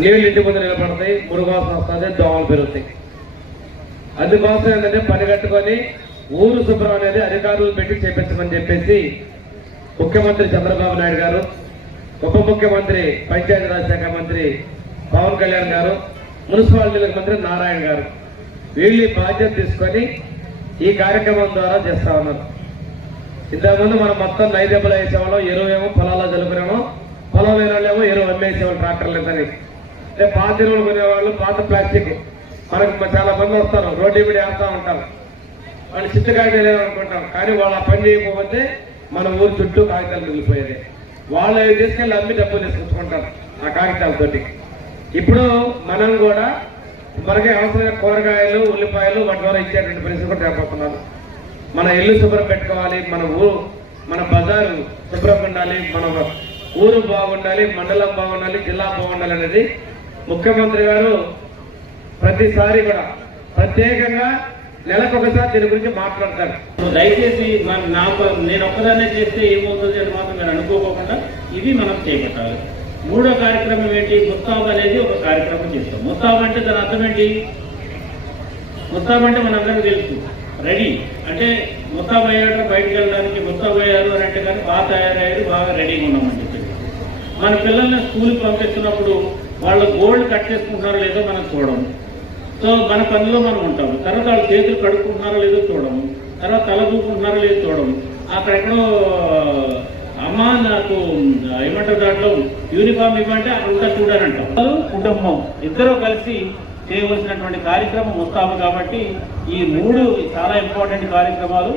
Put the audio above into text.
నీళ్ళు ఇంటి ముందు నిలబడతాయి, మురుగోసం వస్తుంది, దోమలు పెరుగుతాయి. అందుకోసం ఏంటంటే పని కట్టుకొని ఊరు శుభ్రం అనేది అధికారులు పెట్టి చేపించమని చెప్పేసి ముఖ్యమంత్రి చంద్రబాబు నాయుడు గారు, ఉప ముఖ్యమంత్రి పంచాయతీరాజ్ శాఖ మంత్రి పవన్ కళ్యాణ్ గారు, మున్సిపాలిటీల మంత్రి నారాయణ గారు వీళ్ళు బాధ్యత తీసుకొని ఈ కార్యక్రమం ద్వారా చేస్తా ఉన్నారు. ఇంతకుముందు మనం మొత్తం నైదెబ్బలు వేసేవాళ్ళం, ఎరువేమో పొలాల్లో చదువుకునేమో, పొలం లేని వాళ్ళేమో ఎరువు అమ్మేసేవాళ్ళు ట్రాక్టర్లు ఎంతని. అంటే పాత ఎరువులు కొనేవాళ్ళు, పాత ప్లాస్టిక్ మనకు చాలా మంది వస్తారు, రోడ్డు మీద వేస్తూ ఉంటారు. వాళ్ళు చిట్టు కాగితాలు లేవు అనుకుంటాం, కానీ వాళ్ళు ఆ పని చేయకపోతే మన ఊరు చుట్టూ కాగితాలు మిగిలిపోయేది. వాళ్ళు అవి తీసుకెళ్ళి అమ్మి డబ్బులు తీసుకొచ్చుకుంటారు ఆ కాగితాలతోటి. ఇప్పుడు మనం కూడా మనకి అవసరమైన కూరగాయలు, ఉల్లిపాయలు వాటి ద్వారా ఇచ్చేటువంటి పరిస్థితి కూడా రాబోతున్నాను. మన ఇల్లు శుభ్రం పెట్టుకోవాలి, మన బజారు శుభ్రంగా ఉండాలి, మన ఊరు బాగుండాలి, మండలం బాగుండాలి, జిల్లా బాగుండాలి అనేది ముఖ్యమంత్రి గారు ప్రతిసారి కూడా ప్రత్యేకంగా నెలకొకసారి దీని గురించి మాట్లాడతారు. దయచేసి నేను ఒక్కదాన్నే చేస్తే ఏమవుతుంది అని మాత్రం నేను అనుకోకుండా ఇది మనం చేపట్టాలి. మూడో కార్యక్రమం ఏంటి? ముస్తాబ్ అనేది ఒక కార్యక్రమం చేస్తాం. ముస్తాబ్ అంటే దాని అర్థం ఏంటి? ముస్తాబ్ అంటే మనందరికీ తెలుసు, రెడీ అంటే ముస్తాబ్ అయ్యాడు, బయటకు వెళ్ళడానికి ముస్తాబ్ అయ్యారు అని అంటే కానీ బాగా తయారయ్యారు, బాగా రెడీగా ఉన్నామని చెప్పి మన పిల్లల్ని స్కూల్కి పంపిస్తున్నప్పుడు వాళ్ళు గోల్డ్ కట్ చేసుకుంటున్నారో లేదో మనం చూడము. సో మన పనిలో మనం ఉంటాము. తర్వాత వాళ్ళు చేతులు కడుక్కుంటున్నారో లేదో చూడము, తర్వాత తల దూకుంటున్నారో లేదో చూడము. అక్కడెక్కడో అమ్మ నాకు ఏమంటారు దాంట్లో యూనిఫామ్ ఇవ్వంటే అంతా చూడాలంటాం. కుటుంబం ఇద్దరూ కలిసి చేయవలసినటువంటి కార్యక్రమం ముస్తాబు. కాబట్టి ఈ మూడు చాలా ఇంపార్టెంట్ కార్యక్రమాలు.